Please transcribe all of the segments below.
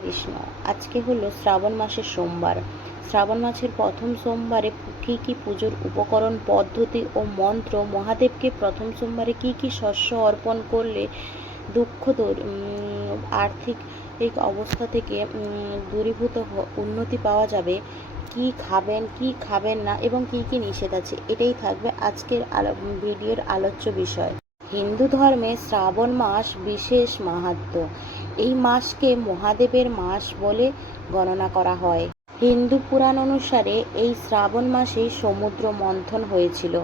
কৃষ্ণ আজকে হলো শ্রাবণ মাসের সোমবার। শ্রাবণ মাসের প্রথম সোমবারে কী কী পুজোর উপকরণ, পদ্ধতি ও মন্ত্র মহাদেবকে প্রথম সোমবারে কী কী শস্য অর্পণ করলে দুঃখ আর্থিক অবস্থা থেকে দূরীভূত উন্নতি পাওয়া যাবে? কি খাবেন কি খাবেন না এবং কি কি নিষেধ আছে? এটাই থাকবে আজকের ভিডিওর আলোচ্য বিষয়। হিন্দু ধর্মে শ্রাবণ মাস বিশেষ মাহাত্ম্য। এই মাসকে মহাদেবের মাস বলে গণনা করা হয়। হিন্দু পুরাণ অনুসারে এই শ্রাবণ মাসে সমুদ্র মন্থন হয়েছিল।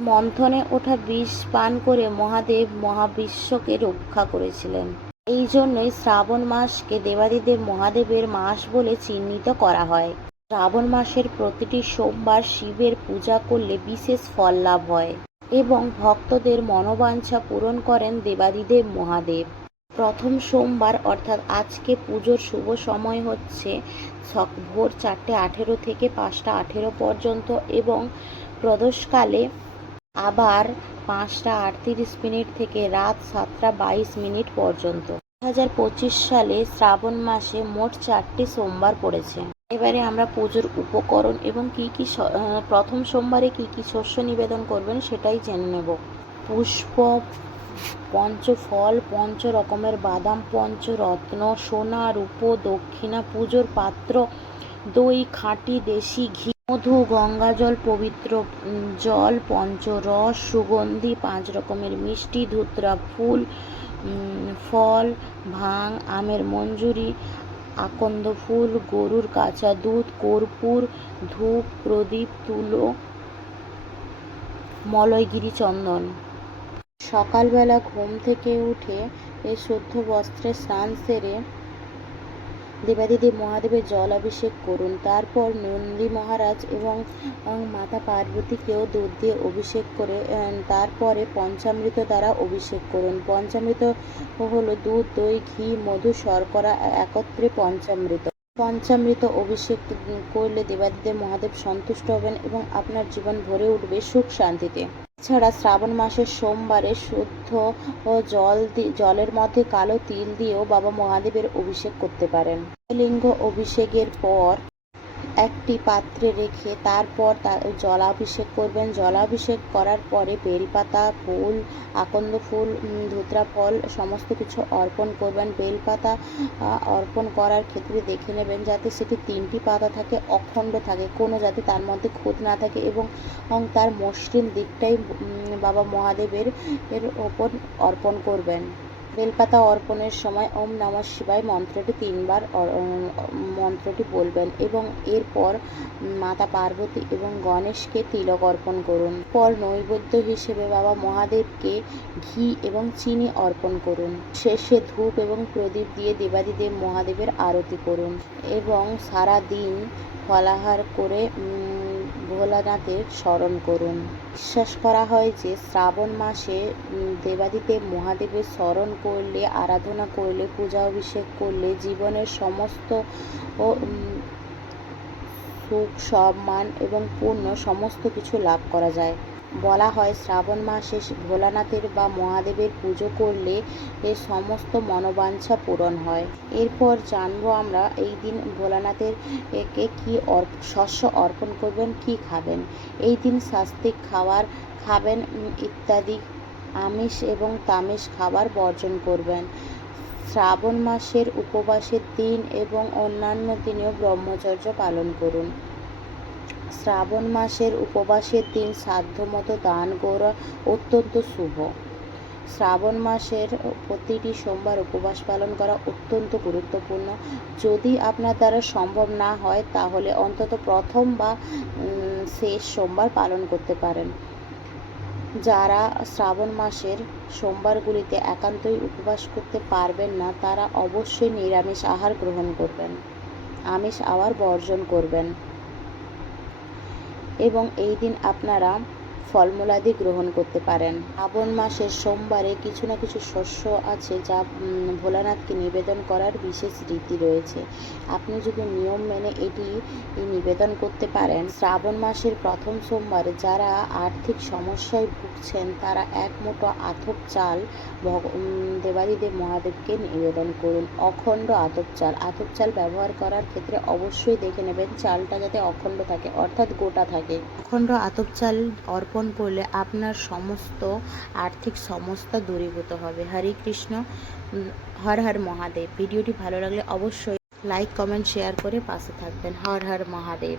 মন্থনে ওঠা বিষ পান করে মহাদেব মহাবিশ্বকে রক্ষা করেছিলেন। এই জন্যই শ্রাবণ মাসকে দেবাদিদেব মহাদেবের মাস বলে চিহ্নিত করা হয়। শ্রাবণ মাসের প্রতিটি সোমবার শিবের পূজা করলে বিশেষ ফল লাভ হয় এবং ভক্তদের মনোবাঞ্ছা পূরণ করেন দেবাদিদেব মহাদেব। প্রথম সোমবার, অর্থাৎ আজকে পুজোর শুভ সময় হচ্ছে ভোর চারটে আঠেরো থেকে পাঁচটা আঠেরো পর্যন্ত এবং প্রদোষকালে আবার পাঁচটা আটত্রিশ মিনিট থেকে রাত সাতটা বাইশ মিনিট পর্যন্ত। দু হাজার পঁচিশ সালে শ্রাবণ মাসে মোট চারটি সোমবার পড়েছে। এবারে আমরা পুজোর উপকরণ এবং কি কি প্রথম সোমবারে কি কি শস্য নিবেদন করবেন সেটাই জেনে নেব। পুষ্প পঞ্চফল পঞ্চ রকমের বাদাম, পঞ্চরত্ন, সোনা, রূপো, দক্ষিণা পুজোর পাত্র, দই, খাঁটি দেশি ঘি, মধু, গঙ্গাজল, পবিত্র জল, পঞ্চরস, সুগন্ধি, পাঁচ রকমের মিষ্টি, ধুতরা ফুল ফল, ভাং, আমের মঞ্জুরি, আকন্দ ফুল, গরুর কাঁচা দুধ, কর্পূর, ধূপ, প্রদীপ, তুলো, মলয়গিরি চন্দন। সকালবেলা ঘুম থেকে উঠে এই শুদ্ধ বস্ত্রে স্নান সেরে দেবাদিদেব মহাদেবের জল অভিষেক করুন। তারপর নন্দী মহারাজ এবং মাতা পার্বতীকেও দুধ দিয়ে অভিষেক করে তারপরে পঞ্চামৃত দ্বারা অভিষেক করুন। পঞ্চামৃত হলো দুধ, দই, ঘি, মধু, শর্করা একত্রে পঞ্চামৃত। পঞ্চামৃত অভিষেক করলে দেবাদিদেব মহাদেব সন্তুষ্ট হবেন এবং আপনার জীবন ভরে উঠবে সুখ শান্তিতে। এছাড়া শ্রাবণ মাসের সোমবারে শুদ্ধ ও জল জলের মধ্যে কালো তিল দিয়েও বাবা মহাদেবের অভিষেক করতে পারেন। লিঙ্গ অভিষেকের পর একটি পাত্রে রেখে তারপর তার জলাভিষেক করবেন। জলাভিষেক করার পরে বেলপাতা, ফুল, আকন্দ ফুল ধুতরা ফল সমস্ত কিছু অর্পণ করবেন। বেলপাতা অর্পণ করার ক্ষেত্রে দেখে নেবেন যাতে সেটি তিনটি পাতা থাকে, অখণ্ড থাকে, কোনো যাতে তার মধ্যে খুঁত না থাকে এবং এবং তার মসৃণ দিকটাই বাবা মহাদেবের এর ওপর অর্পণ করবেন। বেলপাতা অর্পণের সময় ওম নমঃ শিবায় মন্ত্রটি তিনবার মন্ত্রটি বলবেন এবং এরপর মাতা পার্বতী এবং গণেশকে তিলক অর্পণ করুন। পর নৈবেদ্য হিসেবে বাবা মহাদেবকে ঘি এবং চিনি অর্পণ করুন। শেষে ধূপ এবং প্রদীপ দিয়ে দেবাদিদেব মহাদেবের আরতি করুন এবং সারা দিন ফলাহার করে ভোলানাথের স্মরণ করুন। বিশ্বাস করা হয় যে, শ্রাবণ মাসে দেবাদিদেব মহাদেবের স্মরণ করলে, আরাধনা করলে, পূজা অভিষেক করলে জীবনের সমস্ত সুখ, সম্মান এবং পূর্ণ সমস্ত কিছু লাভ করা যায়। বলা হয়, শ্রাবণ মাসে ভোলানাথের বা মহাদেবের পুজো করলে এর সমস্ত মনোবাঞ্ছা পূরণ হয়। এরপর জানব আমরা এই দিন ভোলানাথের একে কি অর্প- শস্য অর্পণ করবেন, কি খাবেন? এই দিন শাস্তিক খাবার খাবেন, ইত্যাদি আমিষ এবং তামিষ খাবার বর্জন করবেন। শ্রাবণ মাসের উপবাসের দিন এবং অন্যান্য দিনেও ব্রহ্মচর্য পালন করুন। শ্রাবণ মাসের উপবাসের দিন সাধ্যমতো দান করা অত্যন্ত শুভ। শ্রাবণ মাসের প্রতিটি সোমবার উপবাস পালন করা অত্যন্ত গুরুত্বপূর্ণ। যদি আপনার দ্বারা সম্ভব না হয়, তাহলে অন্তত প্রথম বা শেষ সোমবার পালন করতে পারেন। যারা শ্রাবণ মাসের সোমবারগুলিতে একান্তই উপবাস করতে পারবেন না, তারা অবশ্যই নিরামিষ আহার গ্রহণ করবেন। আমিষ আহার বর্জন করবেন। এবং এই দিন আপনারা ফলমূলাদি গ্রহণ করতে পারেন। শ্রাবণ মাসের সোমবারে কিছু না কিছু শস্য আছে যা ভোলানাথকে নিবেদন করার বিশেষ রীতি রয়েছে। আপনি যদি নিয়ম মেনে এটি নিবেদন করতে পারেন, শ্রাবণ মাসের প্রথম সোমবারে যারা আর্থিক সমস্যায় ভুগছেন, তারা এক মুঠো আতপ চাল দেবাদিদেব মহাদেবকে নিবেদন করুন। অখণ্ড আতপ চাল। আতপ চাল ব্যবহার করার ক্ষেত্রে অবশ্যই দেখে নেবেন চালটা যাতে অখণ্ড থাকে, অর্থাৎ গোটা থাকে। অখণ্ড আতপ চাল অর্পণ করলে আপনার সমস্ত আর্থিক সমস্যা দূরীভূত হবে। হরে কৃষ্ণ হর হর মহাদেব। ভিডিওটি ভালো লাগলে অবশ্যই লাইক কমেন্ট শেয়ার করে পাশে থাকবেন। হর হর মহাদেব।